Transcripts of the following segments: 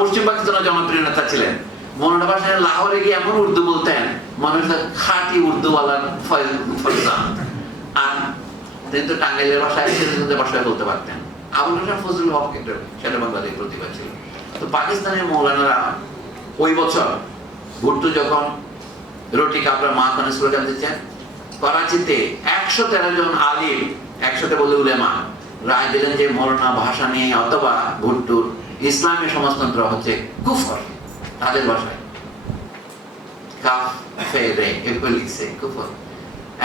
পশ্চিম পাকিস্তানের জনপ্রিয় নেতা ছিলেন। মৌলানা ভাসানী লাহোরে গিয়ে এমন উর্দু বলতেন মনে হচ্ছে খাঁটি উর্দুওয়ালার ফয়জান আর তিনি তো টাঙ্গাইলের ভাষায় ভাষায় বলতে পারতেন। আবুল ফজলুল হক একটা সেটা বাংলাদেশ প্রতিভা ছিল। তো পাকিস্তানের মৌলানারা ওই বছর ভুট্টু যখন রুটি কাপড়া মা খানে স্লোগান দিচ্ছেন করাচিতে একশো তেরো জন আলিম একসাথে বলে উলেমা, রায় দিলেন যে মৌলানা ভাষা নিয়ে অথবা ভুট্টুর ইসলামী সমাজতন্ত্র হচ্ছে কুফর, তাদের ভাষায়।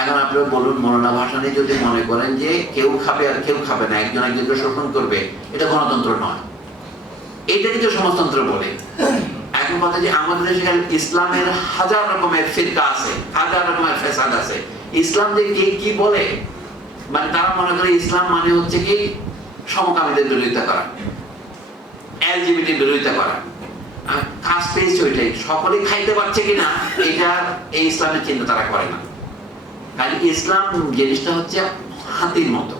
এখন আপনারা বলুন যদি মনে করেন যে কেউ খাবে আর কেউ খাবে না, একজন একজনকে শোষণ করবে, এটা গণতন্ত্র নয়। এটা কিন্তু সমাজতন্ত্র বলে। এখন কথা যে আমাদের দেশে ইসলামের হাজার রকমের ফিরকা আছে, হাজার রকমের ফেসাদ আছে। ইসলাম যে কে কি বলে? মানে তারা মনে করে ইসলাম মানে হচ্ছে কি সমকামীদের বিরোধিতা করা। এলজিবিটি বিরোধিতা করা কাজ পেয়েছে ওইটাই। সকলে খাইতে পারছে কিনা, এটা এই ইসলামের চিন্তা তারা করে না। কাজে ইসলাম জিনিসটা হচ্ছে হাতির মতো।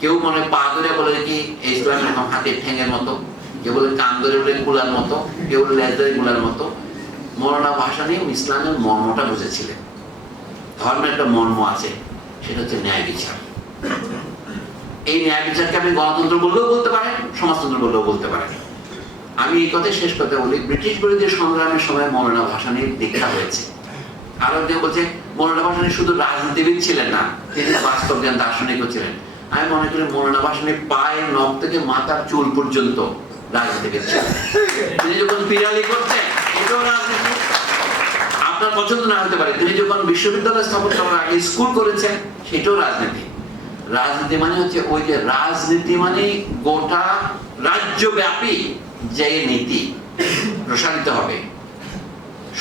কেউ মনে পা ধরে বলে কি ইসলাম এরকম হাতির ঠ্যাঙের মতো। কেউ বলে কান ধরে বলে কুলার মতো। কেউ বলে লেজ ধরে কুলার মতো। মরনা ভাষা নিয়ে ইসলামের মর্মটা বুঝেছিলেন। ধর্মের একটা মর্ম আছে, সেটা হচ্ছে ন্যায় বিচার। এই ন্যায় বিচারকে আপনি গণতন্ত্র বললেও বলতে পারেন, সমাজতন্ত্র বললেও বলতে পারেন। আমি এই কথাই শেষ কথা বলি, ব্রিটিশ বিরোধী সংগ্রামের সময় মৌলানা ভাসানির দীক্ষা হয়েছে। আরও একজন বলছে, মৌলানা ভাসানি শুধু রাজনীতিবিদ ছিলেন না, তিনি বাস্তব জ্ঞান দার্শনিকও ছিলেন। আমি মনে করি মৌলানা ভাসানি পায়ের নখ থেকে মাথার চুল পর্যন্ত রাজনীতিবিদ ছিলেন। তিনি যখন পিরালি করতেন এটাও রাজনীতি। আপনার পছন্দ না হতে পারে, তিনি যখন বিশ্ববিদ্যালয় স্থাপন করার আগে স্কুল করেছেন, সেটাও রাজনীতি। রাজনীতি মানে হচ্ছে ওই যে রাজনীতি মানে গোটা রাজ্যব্যাপী যে নীতি প্রসারিত হবে,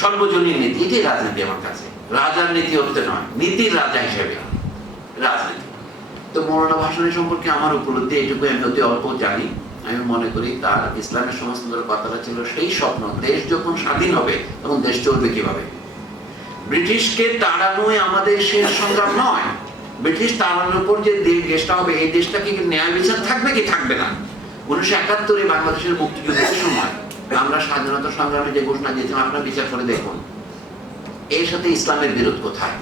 সর্বজনীন নীতি, এটাই রাজনীতি আমার কাছে। রাজার নীতি হতে নয়, নীতির রাজা হিসেবে রাজনীতি। তো মৌলানা ভাষণের সম্পর্কে আমার উপলব্ধি এটুকু আমি অতি অল্প জানি। আমি মনে করি তার ইসলামের সমাজতন্ত্রের কথাটা ছিল সেই স্বপ্ন, দেশ যখন স্বাধীন হবে, তখন দেশ চলবে কীভাবে? ব্রিটিশকে তাড়ানোই আমাদের শেষ সংগ্রাম নয়। ব্রিটিশ তাড়ানোর উপর যে দেশটা হবে, এই দেশটা কি ন্যায় বিচার থাকবে কি থাকবে না? উনিশশো একাত্তরে বাংলাদেশের মুক্তিযুদ্ধের সময় আমরা স্বাধীনতা সংগ্রামে যে ঘোষণা দিয়েছিলাম, আপনারা বিচার করে দেখুন। এর সাথে ইসলামের বিরোধ কোথায়?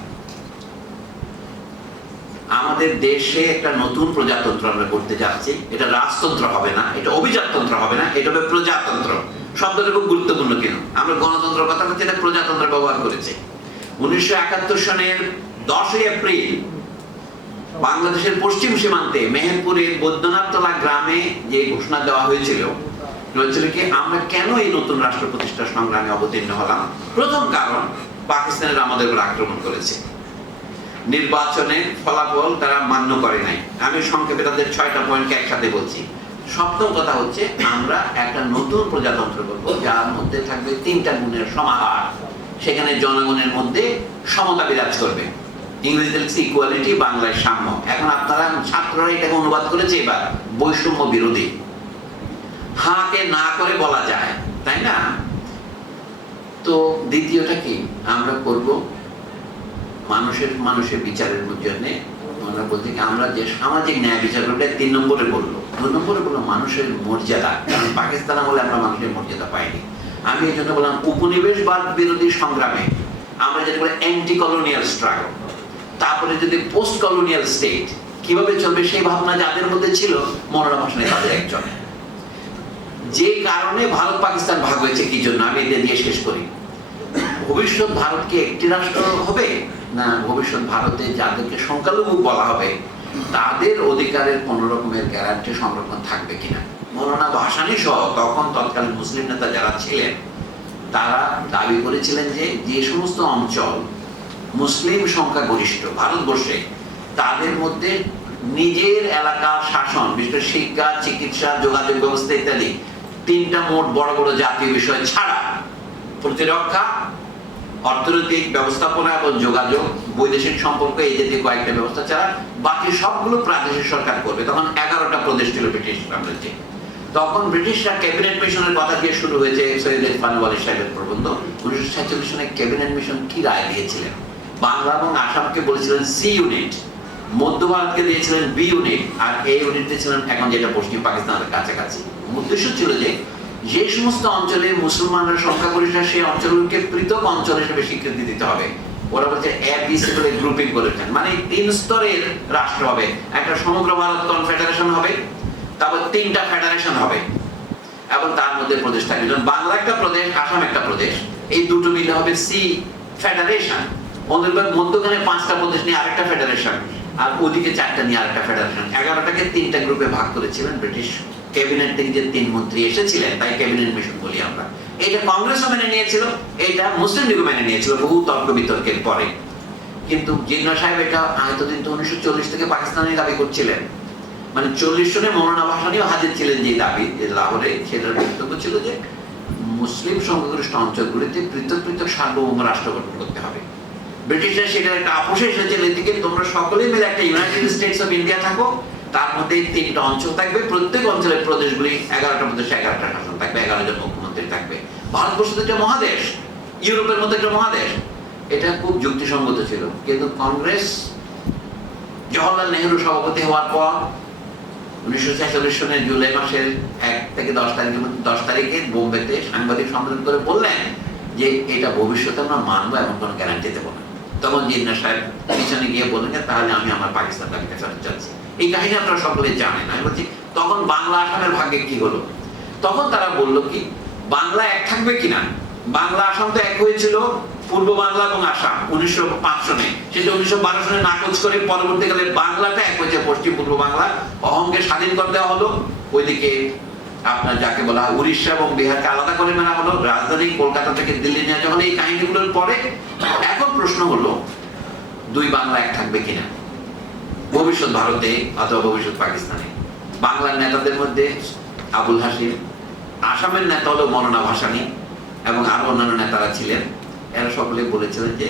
আমাদের দেশে একটা নতুন প্রজাতন্ত্র আমরা করতে যাচ্ছি। এটা রাজতন্ত্র হবে না, এটা অভিজাততন্ত্র হবে না, এটা হবে প্রজাতন্ত্র। শব্দটা খুব গুরুত্বপূর্ণ কেন আমরা গণতন্ত্র কথা বলছি, এটা প্রজাতন্ত্র ব্যবহার করেছি। উনিশশো একাত্তর সনের দশই এপ্রিল বাংলাদেশের পশ্চিম সীমান্তে মেহেরপুরের বৈদ্যনাথতলা গ্রামে যে ঘোষণা দেওয়া হয়েছিল হয়েছিল কি, আমরা কেন এই নতুন রাষ্ট্র প্রতিষ্ঠার সংগ্রামে অবতীর্ণ হলাম? প্রথম কারণ, পাকিস্তানের আমাদের উপর আক্রমণ করেছে। নির্বাচনের ফলাফল তারা মান্য করে নাই। আমি সংক্ষেপে তাদের ছয়টা পয়েন্টকে একসাথে বলছি। সপ্তম কথা হচ্ছে, আমরা একটা নতুন প্রজাতন্ত্র করব, যার মধ্যে থাকবে তিনটা গুণের সমাহার। সেখানে জনগণের মধ্যে সমতা বিরাজ করবে। ইংরেজিতে লিখছে ইকুয়ালিটি বাংলায় সাম্য। এখন আপনারা ছাত্ররা এটাকে অনুবাদ করেছে এবার, বৈষম্য বিরোধী। হাকে না করে বলা যায়, তাই না? তো দ্বিতীয়টা কি? আমরা করব মানুষের মানুষের বিচারের জন্য আমরা বলতে কি, আমরা যে সামাজিক ন্যায় বিচার করব তিন নম্বরে বলল দু নম্বরে বলল মানুষের মর্যাদা। কারণ পাকিস্তান আমলে আমরা মানুষের মর্যাদা পাইনি। আমি এই জন্য বললাম, উপনিবেশবাদ বিরোধী সংগ্রামে আমরা যেটা বলি অ্যান্টি কলোনিয়াল স্ট্রাগল তারপরে যদি পোস্ট কলোনিয়াল স্টেট কীভাবে চলবে সেই ভাবনা যাদের মধ্যে ছিল, মনোরমা ভাষণে তাদের একজন। যে কারণে ভারত পাকিস্তান ভাগ হয়েছে, কি জন্য? আমি এটা দিয়ে শেষ করি। ভবিষ্যৎ ভারত কি একটি রাষ্ট্র হবে না ভবিষ্যৎ ভারতে যাদেরকে সংখ্যালঘু বলা হবে, তাদের অধিকারের কোন রকমের গ্যারান্টি সংরক্ষণ থাকবে কিনা? মৌলানা ভাসানী সহ তখন তৎকালীন মুসলিম নেতা যারা ছিলেন, তারা দাবি করেছিলেন যে যে সমস্ত অঞ্চল মুসলিম সংখ্যা গরিষ্ঠ ভারতবর্ষে তাদের মধ্যে নিজের এলাকার শাসন, বিশেষ শিক্ষা, চিকিৎসা, যোগাযোগ ব্যবস্থা ইত্যাদি, তিনটা মোট বড় বড় জাতীয় বিষয় ছাড়া প্রতিরক্ষা, অর্থনৈতিক ব্যবস্থাপনা এবং যোগাযোগ, বৈদেশিক সম্পর্ক, এই জাতীয় কয়েকটা ব্যবস্থা ছাড়া বাকি সবগুলো প্রাদেশিক সরকার করবে। তখন এগারোটা প্রদেশ ছিল ব্রিটিশ সাম্রাজ্যে। তখন ব্রিটিশরা ক্যাবিনেট মিশনের কথা দিয়ে শুরু হয়েছে, সৈয়দ ইরফান ওয়ালি সাহেবের প্রবন্ধ। উনিশশো ছেচল্লিশ সনে ক্যাবিনেট মিশন কি রায় দিয়েছিলেন? বাংলা এবং আসামকে বলেছিলেন সি ইউনিট মধ্য ভারতকে দিয়েছিলেন বি ইউনিট আর এ ইউনিট দিয়েছিলেন এখন যেটা পশ্চিম পাকিস্তানের কাছাকাছি। উদ্দেশ্য ছিল যে যে সমস্ত অঞ্চলে মুসলমানরা সংখ্যাগরিষ্ঠ, সেই অঞ্চলগুলোকে পৃথক অঞ্চল হিসেবে স্বীকৃতি দিতে হবে। ওরা বলছে এ বি সি করে গ্রুপিং করেছেন মানে তিন স্তরের রাষ্ট্র হবে। একটা সমগ্র ভারত কনফেডারেশন হবে, তারপর তিনটা ফেডারেশন হবে। এবং তার মধ্যে প্রদেশ থাকবে। বাংলা একটা প্রদেশ, আসাম একটা প্রদেশ। এই দুটো মিলে হবে সি ফেডারেশন অনুর্বাদ মধ্যখানে পাঁচটা প্রদেশ নিয়ে আরেকটা ফেডারেশন আর ওদিকে চারটা নিয়ে আরেকটা ফেডারেশন এগারোটাকে তিনটা গ্রুপে ভাগ করেছিলেন ব্রিটিশ ক্যাবিনেট থেকে যে তিন মন্ত্রী এসেছিলেন, তাই ক্যাবিনেট মিশন বলি আমরা। এটা কংগ্রেসও মেনে নিয়েছিল এটা মুসলিম মেনে নিয়েছিল বহু তর্ক বিতর্কের পরে। কিন্তু জিন্না সাহেব এটা তো উনিশশো চল্লিশ থেকে পাকিস্তানে দাবি করছিলেন। মানে চল্লিশ সনে মৌলানা ভাসানিও হাজির ছিলেন যে দাবি, যে লাহোরে সেটার বক্তব্য ছিল যে, মুসলিম সংখ্যাগরিষ্ঠ অঞ্চলগুলিতে পৃথক পৃথক সার্বভৌম রাষ্ট্র গঠন করতে হবে। ব্রিটিশরা সেটা একটা আপোষে এসেছিল এদিকে তোমরা সকলেই মিলে একটা ইউনাইটেড স্টেটস অফ ইন্ডিয়া থাকো। তার মধ্যে তিনটা অঞ্চল থাকবে। প্রত্যেক অঞ্চলের প্রদেশগুলি এগারোটা প্রদেশে, এগারোটা শাসন থাকবে এগারো জন মুখ্যমন্ত্রী থাকবে। ভারতবর্ষ তো একটা মহাদেশ। ইউরোপের মধ্যে একটা মহাদেশ। এটা খুব যুক্তিসঙ্গত ছিল। কিন্তু কংগ্রেস, জওয়াহরলাল নেহরু সভাপতি হওয়ার পর উনিশশো ছেচল্লিশ সনের জুলাই মাসের এক থেকে দশ তারিখের মধ্যে, দশ তারিখে বোম্বেতে সাংবাদিক সম্মেলন করে বললেন যে, এটা ভবিষ্যতে আমরা মানবো, এমন কোনো গ্যারান্টি দেবো না। তখন জিন্না সাহেব পিছনে গিয়ে বললেন তাহলে আমি আমার পাকিস্তান দাবিতে ফেরত যাচ্ছি। এই কাহিনী আপনারা সকলে জানেন। আমি বলছি, তখন বাংলা আসামের ভাগ্যে কি হলো? তখন তারা বলল কি, বাংলা এক থাকবে কিনা? বাংলা আসাম তো এক হয়েছিল পূর্ব বাংলা এবং আসাম, উনিশশো পাঁচ সনে। সেটা উনিশশো বারো সনে নাকচ করে পরবর্তীকালে বাংলাটা এক হয়েছে পশ্চিম পূর্ব বাংলা। অহংকে স্বাধীন করে দেওয়া হলো। ওইদিকে আপনার যাকে বলা হয় উড়িষ্যা এবং বিহারকে আলাদা করে মানা হলো। রাজধানী কলকাতা থেকে দিল্লি নিয়ে যখন এই কাহিনীগুলোর পরে হলো, দুই বাংলা এক থাকবে কিনা? ভবিষ্যৎ ভারতে অথবা ভবিষ্যৎ পাকিস্তানে। বাংলার নেতাদের মধ্যে আবুল হাসিম আসামের নেতা হলো মৌলানা ভাসানী এবং আরও অন্যান্য নেতারা ছিলেন। এরা সকলে বলেছিলেন যে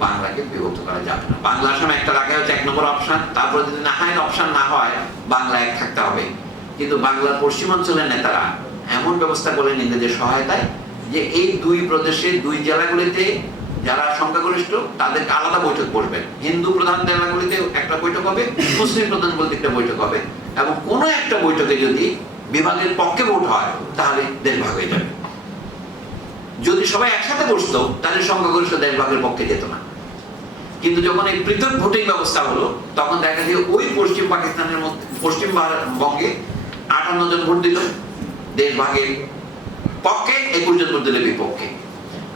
বাংলাকে বিভক্ত করা যাবে না। বাংলা, আসাম একটা রাখা হচ্ছে এক নম্বর অপশন। তারপরে যদি না হয়, অপশন না হয়, বাংলা এক থাকতে হবে। কিন্তু বাংলার পশ্চিমাঞ্চলের নেতারা এমন ব্যবস্থা করলেন ইংরেজের সহায়তায় যে এই দুই প্রদেশে দুই জেলাগুলিতে যারা সংখ্যাগরিষ্ঠ, তাদেরকে আলাদা বৈঠক বসবেন হিন্দু প্রধান জেলাগুলিতে একটা বৈঠক হবে, মুসলিম প্রধান বলতে একটা বৈঠক হবে। এবং কোনো একটা বৈঠকে যদি বিভাগের পক্ষে ভোট হয়, তাহলে দেশ ভাগ হয়ে যাবে। যদি সবাই একসাথে বসতো, তাহলে সংখ্যাগরিষ্ঠ দেশ ভাগের পক্ষে যেত না। কিন্তু যখন এই পৃথক ভোটিং ব্যবস্থা হলো, তখন দেখা যায় ওই পশ্চিম পাকিস্তানের মধ্যে, পশ্চিম বঙ্গে আটান্ন জন ভোট দিল, দেশ ভাগের পক্ষে একুশ জন ভোট দিল বিপক্ষে।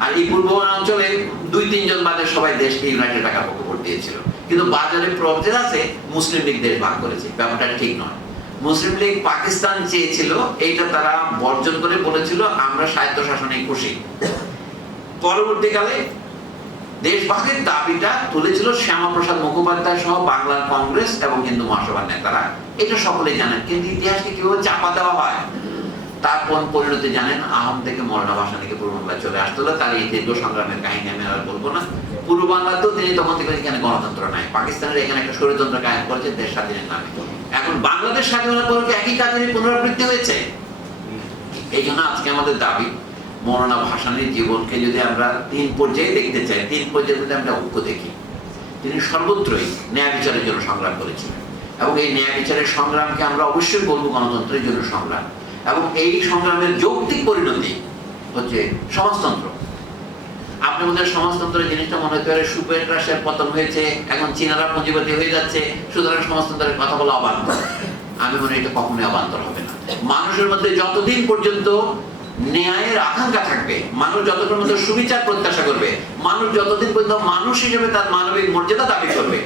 আর এই পূর্ব অঞ্চলে দুই, তিনজন বাদে সবাই দেশকে ইউনাইটেড রাখার পক্ষে দিয়েছিল। কিন্তু বাজারে প্রবচেন আছে, মুসলিম লীগ দেশ ভাগ করেছে। ব্যাপারটা ঠিক নয়। মুসলিম লীগ পাকিস্তান চেয়েছিল, এইটা তারা বর্জন করে বলেছিল, আমরা স্বায়ত্ত শাসনে খুশি। পরবর্তীকালে দেশভাগের দাবিটা তুলেছিল শ্যামাপ্রসাদ মুখোপাধ্যায় সহ বাংলার কংগ্রেস এবং হিন্দু মহাসভার নেতারা। এটা সকলেই জানেন, কিন্তু ইতিহাসকে কীভাবে চাপা দেওয়া হয়? তারপর পরিণতি জানেন? আহম থেকে মরনা থেকে পূর্ব বাংলায় চলে আসতে হলো। তার এই দীর্ঘ সংগ্রামের কাহিনী আমি আর বলব না। পূর্ব বাংলাতেও তিনি তখন থেকে এখানে গণতন্ত্র নাই। পাকিস্তানের এখানে একটা স্বৈরতন্ত্র কায়েম করেছে দেশ স্বাধীনের নামে। এখন বাংলাদেশ স্বাধীনতার পর একই কাজের পুনরাবৃত্তি হয়েছে? এই জন্য আজকে আমাদের দাবি মৌলানা ভাসানির জীবনকে যদি আমরা তিন পর্যায়ে দেখতে চাই, তিন পর্যায়ে যদি আমরা ঐক্য দেখি, তিনি সর্বত্রই ন্যায় বিচারের জন্য সংগ্রাম করেছিলেন। এবং এই ন্যায় বিচারের সংগ্রামকে আমরা অবশ্যই বলব গণতন্ত্রের জন্য সংগ্রাম। এবং এই সংগ্রামের যৌক্তিক পরিণতি হচ্ছে সমাজতন্ত্র। আপনি মধ্যে সমাজতন্ত্রের জিনিসটা মনে হতে পারে সুপেট রাশিয়ার পতন হয়েছে, এখন চীনারা পুঁজিপতি হয়ে যাচ্ছে, সুতরাং সমাজতন্ত্রের কথা বলা অবান্তর। আমি মনে এটা কখনোই অবান্তর হবে না। মানুষের মধ্যে যতদিন পর্যন্ত ন্যায়ের আকাঙ্ক্ষা থাকবে, মানুষ যতক্ষণ মধ্যে সুবিচার প্রত্যাশা করবে, মানুষ যতদিন পর্যন্ত মানুষ হিসেবে তার মানবিক মর্যাদা দাবি করবে,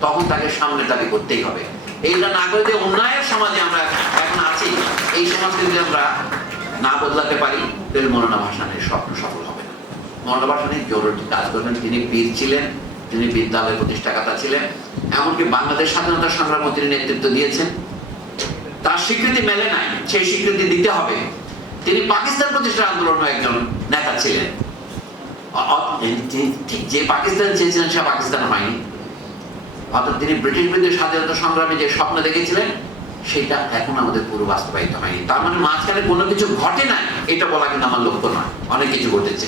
তখন তাকে সামনে দাবি করতেই হবে। এইটা না করে যে উন্নয়নের সমাজে আমরা এখন আছি, এই সমাজকে যদি আমরা না বদলাতে পারি, তাহলে মৌলানা ভাসানের স্বপ্ন সফল হবে না। মৌলানা ভাসানী জরুরি কাজ করবেন। তিনি বীর ছিলেন তিনি বিদ্যালয় প্রতিষ্ঠাকাতা ছিলেন, এমনকি বাংলাদেশ স্বাধীনতা সংগ্রামে তিনি নেতৃত্ব দিয়েছেন। তার স্বীকৃতি মেলে নাই, সেই স্বীকৃতি দিতে হবে। তিনি পাকিস্তান প্রতিষ্ঠা আন্দোলনের একজন নেতা ছিলেন। ঠিক যে পাকিস্তান চেয়েছিলেন, সে পাকিস্তান হয়নি। অর্থাৎ তিনি ব্রিটিশ বিরুদ্ধে স্বাধীনতা সংগ্রামে যে স্বপ্ন দেখেছিলেন, সেটা এখন আমাদের পুরো বাস্তবায়িত হয়নি। তার মানে মাঝখানে কোনো কিছু ঘটে না এটা বলা কিন্তু আমার লক্ষ্য নয়। অনেক কিছু ঘটেছে।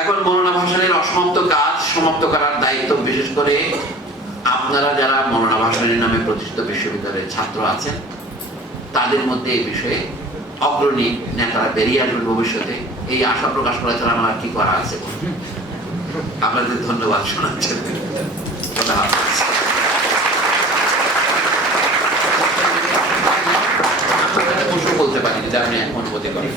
এখন মৌলানা ভাসানের অসমাপ্ত কাজ সমাপ্ত করার দায়িত্ব, বিশেষ করে আপনারা যারা মৌলানা ভাসানের নামে প্রতিষ্ঠিত বিশ্ববিদ্যালয়ের ছাত্র আছেন, তাদের মধ্যে এই বিষয়ে অগ্রণী নেতারা বেরিয়ে আসবেন ভবিষ্যতে। এই আশা প্রকাশ করা ছাড়া আমার কি করা আছে? আপনাদের ধন্যবাদ শোনাচ্ছেন। খোদা হাফেজ। বলতে পারি যদি আপনি অনুমতি করেন